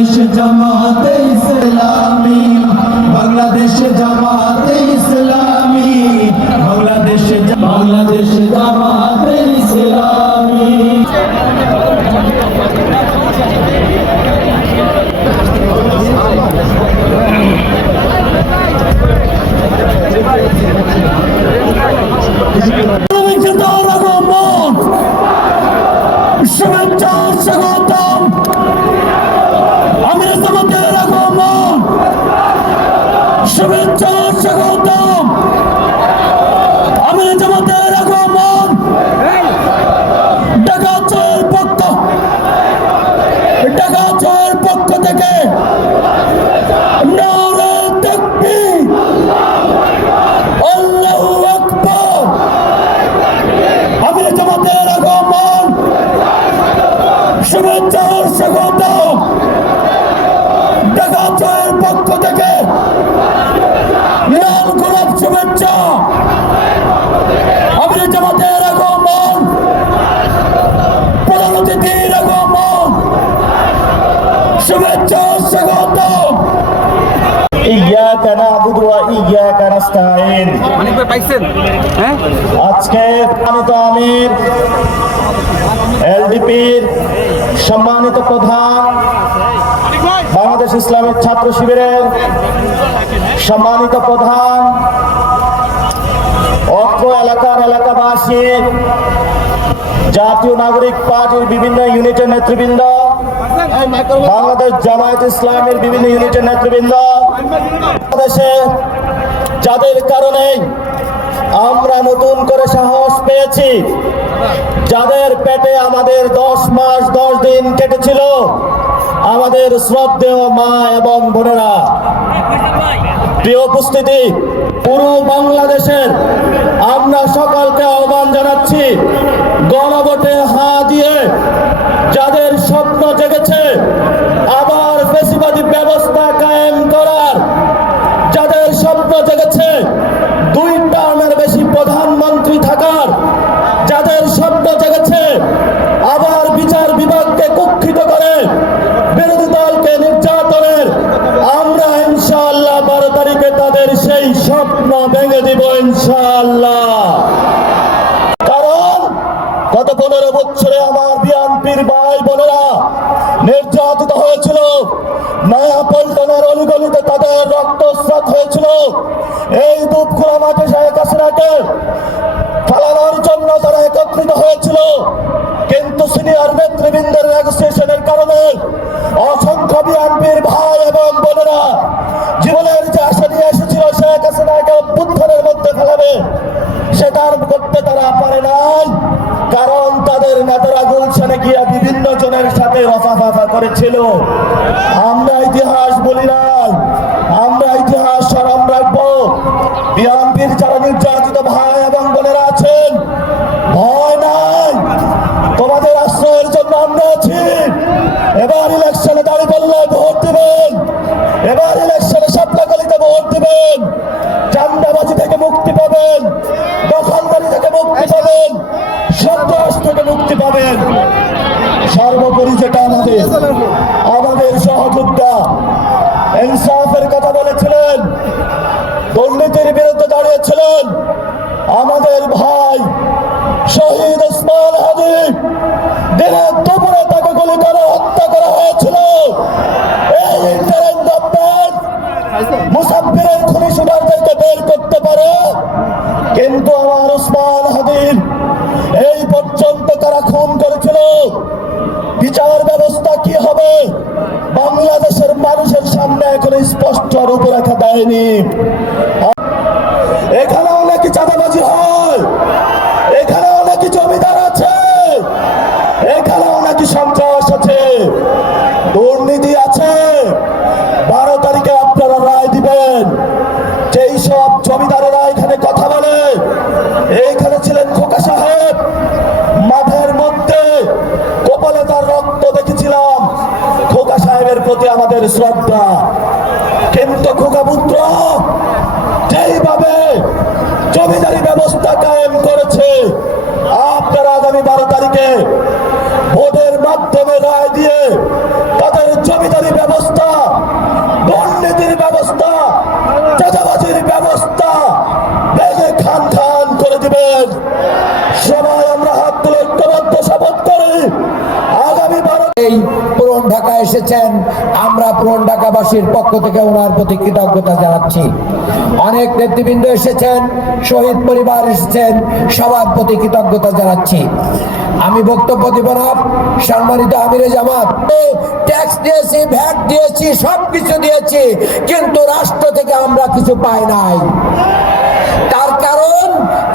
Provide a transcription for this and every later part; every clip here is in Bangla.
বাংলাদেশ জামাতে ইসলামী, বাংলাদেশ জামাতে ইসলামী, বাংলাদেশ জামাতে ইসলামী। শুভেচ্ছা স্বাগতম আমির জামাতের আগমন, শুভেচ্ছা স্বাগতম আমির জামাতের আগমন। ঢাকার পক্ষ থেকে নারে তাকবীর, আল্লাহু আকবার। আমির জামাতের আগমন, শুভেচ্ছা স্বাগতম ঢাকার পক্ষ থেকে লাল গোলাপ শুভেচ্ছা। আমির জামাতের আগমন, প্রধান অতিথির আগমন, শুভেচ্ছা স্বাগতম। ইয়াকা না'বুদু ওয়া ইয়াকা নাস্তাঈন। অনেক ভাই পাইছেন হ্যাঁ? আজকে সম্মানিত আমির, এলডিপির সম্মানিত প্রধান, বাংলাদেশ ইসলামিক ছাত্র শিবিরের সম্মানিত প্রধান, অত্র এলাকাবাসী, জাতীয় নাগরিক পার্টির বিভিন্ন ইউনিটের নেতৃবৃন্দ, বাংলাদেশ জামায়াত ইসলামের বিভিন্ন ইউনিটের নেতৃবৃন্দ, বাংলাদেশে যাদের কারণে আমরা নতুন করে সাহস পেয়েছি, যাদের পেটে আমাদের 10 মাস 10 দিন কেটেছিল, আমাদের শ্রদ্ধেয় মা এবং বোনেরা, প্রিয় উপস্থিতি, পুরো বাংলাদেশের আমরা সকলকে আহ্বান জানাচ্ছি, গণভোটে হা দিয়ে যাদের স্বপ্ন জেগেছে আবার ফ্যাসিবাদী ব্যবস্থা কায়েম করার, যাদের স্বপ্ন জেগেছে 2 টার্মের বেশি প্রধানমন্ত্রী থাকার, যাদের স্বপ্ন জেগেছে আবার বিচার বিভাগকে কুক্ষিত করে বিরোধী দলকে নির্যাতনের, আমরা ইনশাআল্লাহ 12 তারিখে তাদের সেই স্বপ্ন ভেঙে দিব ইনশাআল্লাহ। কারণ গত 15 বছরে আমার বিএনপির ভাই বোনেরা নির্যাতিত হয়েছিল, নয়া পল্টনের অলিগলিতে তাদের রক্তস্রাত হয়েছিল। এই দুধখোলা মাঠে শেখ হাসিনাকে ফালানোর জন্য তারা একত্রিত হয়েছিল, কিন্তু সিনিয়র নেতৃবৃন্দের নেগোসিয়েশনের কারণে অসংখ্য বিএনপির ভাই এবং বোনেরা জীবনের যে আশা নিয়ে এসেছিল শেখ হাসিনাকে অভ্যুত্থানের মধ্যে ফেলাবে, সেটার করতে তারা পারে নাই। কারণ তাদের নেতারা গুলশানে গিয়া বিভিন্ন জনের সাথে রফাফাফা করেছিল। আমরা ইতিহাস বলি নাই, আমরা ইতিহাস স্মরণ রাখবো। বিএনপির যারা নির্যাতিত ভাই এবং বোনেরা আছেন, ভয় নাই, তোমাদের আশ্রয়ের জন্য আমরা আছি। এবার ইলেকশনে দাঁড়িপাল্লায় ভোট দেবেন, এবার ইলেকশনে শাপলাকলিতে ভোট দেবেন, চাঁদাবাজি থেকে মুক্তি পাবেন, দখলদারি থেকে মুক্তি পাবেন, সন্ত্রাস থেকে মুক্তি পাবেন। সর্বোপরি যেটা আমাদের সহযোদ্ধা ইনসাফের কথা বলেছিলেন, দুর্নীতির বিরুদ্ধে দাঁড়িয়েছিলেন, আমাদের ভাই শহীদ ওসমান হাদি, দিনের দুপুরে তাকে গুলি করে হত্যা করা হয়েছিল। এই ইন্টারিম গভর্নমেন্ট মুসাফিরের খুনি শুটারদেরকে বের করতে পারে, কিন্তু আমার ওসমান হাদির এই পর্যন্ত তারা খুন করেছিল। বিচার ব্যবস্থা কি হবে বাংলাদেশের মানুষের সামনে এখন স্পষ্ট রূপরেখা দেয়নি। এখানেও নাকি চাঁদাবাজি হয়, এখানেও নাকি জমিদার আছে, এখানেও নাকি সন্ত্রাস আছে, দুর্নীতি আছে। 12 তারিখে আপনারা রায় দিবেন। যেই সব জমিদারেরা এখানে কথা বলে, এইখানে ছিলেন খোকা সাহেব, মাঠের মধ্যে কপালে তার রক্ত দেখেছিলাম, খোকা সাহেবের প্রতি আমাদের শ্রদ্ধা। কিন্তু খোকা পুত্র যেইভাবে জমিদারি ব্যবস্থা কায়েম করেছে, আপনারা আগামী 12 তারিখে ভোটের মাধ্যমে রায় দিয়ে তাদের জমিদারি ব্যবস্থা এই পুরান ঢাকা এসেছেন, আমরা পুরান ঢাকাবাসীর পক্ষ থেকে ওনার প্রতি কৃতজ্ঞতা জানাচ্ছি। অনেক নেতৃবৃন্দ এসেছেন, শহীদ পরিবার এসেছেন, সবার প্রতি কৃতজ্ঞতা জানাচ্ছি। আমি বক্তব্য দিব না। সম্মানিত আমিরে জামাত, ট্যাক্স দিয়েছি, ভ্যাট দিয়েছি, সবকিছু দিয়েছি, কিন্তু রাষ্ট্র থেকে আমরা কিছু পাই নাই। তার কারণ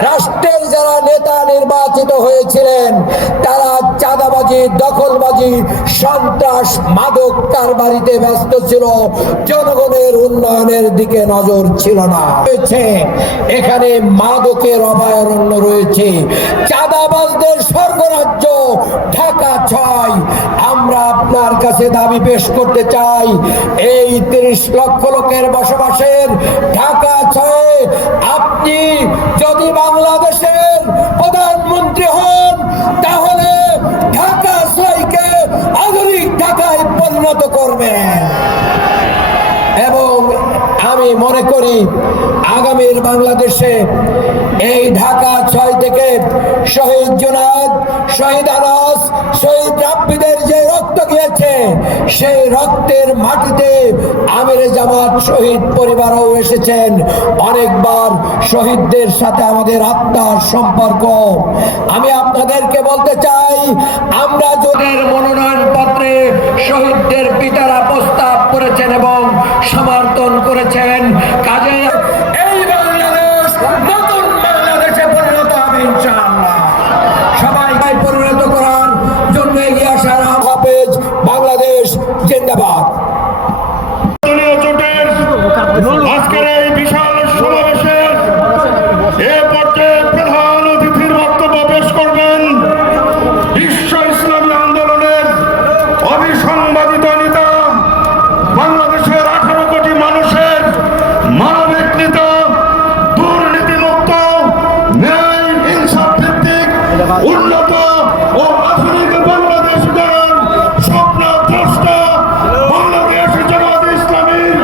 রাষ্ট্রের যারা নেতা নির্বাচিত হয়েছিলেন তারা চাঁদাবাজি, দখলবাজি, সন্ত্রাস, মাদক কারবারিতে ব্যস্ত ছিল, জনগণের উন্নয়নের দিকে নজর ছিল না। এখানে মাদকের অভয়ারণ্য রয়েছে, চাঁদাবাজদের স্বর্গরাজ্য ঢাকা 6। আমরা আপনার কাছে দাবি পেশ করতে চাই, এই 30 লক্ষ লোকের বসবাসের ঢাকা 6 আপনি যদি বাংলাদেশের প্রধানমন্ত্রী হন তাহলে ঢাকা 6কে আধুনিক ঢাকায় পরিণত করবেন। এবং আমি মনে করি আগামীর বাংলাদেশে এই ঢাকা 6 থেকে শহীদ জুনায়েদ, শহীদ আনাস, শহীদ রাব্বিদের যে রক্ত গিয়েছে, সেই রক্তের মাটিতে আমিরে জামাত শহীদ পরিবারও এসেছেন। অনেকবার শহীদদের সাথে আমাদের আত্মার সম্পর্ক। আমি আপনাদেরকে বলতে চাই, আমরা যদি মনোনয়ন পত্রে শহীদদের পিতারা প্রস্তাব করেছেন এবং সমর্থন করেছেন, কাজে এই বাংলাদেশ নতুন বাংলাদেশে পরিণত হবে ইনশাআল্লাহ। সবাইকে পরিণত করার জন্য এগিয়ে আসার হাফেজ। বাংলাদেশ জিন্দাবাদ। আজকের এই বিশাল সমাবেশে এ পর্যায়ে প্রধান অতিথির বক্তব্য পেশ করবেন বিশ্ব ইসলামী আন্দোলনের অবিসংবাদিত নেতা, বাংলাদেশের 18 কোটি মানুষের মানবিক নেতা, দুর্নীতিমুক্ত, ন্যায় ইনসাফ ভিত্তিক, উন্নত ও আধুনিক বাংলাদেশ গড়ার স্বপ্নদ্রষ্টা বাংলাদেশ জামাত ইসলামীর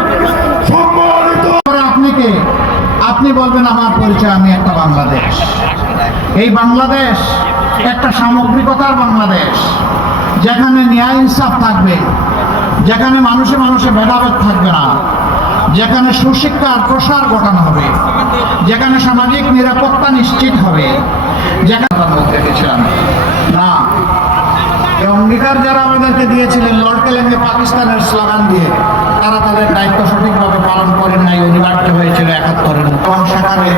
সম্মানিত। আপনি বলবেন আমার পরিচয়, আমি একটা বাংলাদেশ। এই বাংলাদেশ একটা সামগ্রিকতার বাংলাদেশ, যেখানে ন্যায় ইনসাফ থাকবে, যেখানে মানুষে মানুষে ভেদাভেদ থাকবে না, যেখানে সুশিক্ষার প্রসার ঘটানো হবে, যেখানে সামাজিক নিরাপত্তা নিশ্চিত হবে, যেখানে না এই অঙ্গীকার যারা আমাদেরকে দিয়েছিলেন লর্ড কেলেঙ্গে পাকিস্তানের স্লোগান দিয়ে, তারা তাদের দায়িত্ব সঠিকভাবে পালন করেন নাই। অনিবার্য হয়েছিল 71-এর এবং সেখানে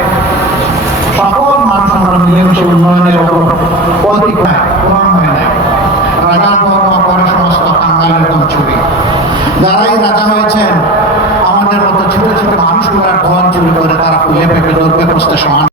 সকল মানুষ আমরা মিলেমিশে উন্নয়নের ওপর প্রতিজ্ঞায় প্রমাণ হয়ে নেয়। রাজার ধর্ম করে সমস্ত কাঙ্গালের কোন ছবি। যারাই রাজা হয়েছেন আমাদের মতো ছোট ছোট মানুষগুলার ধন চুরি করে তারা ফুলে পেঁপে দৌড়ে বসতে সমান।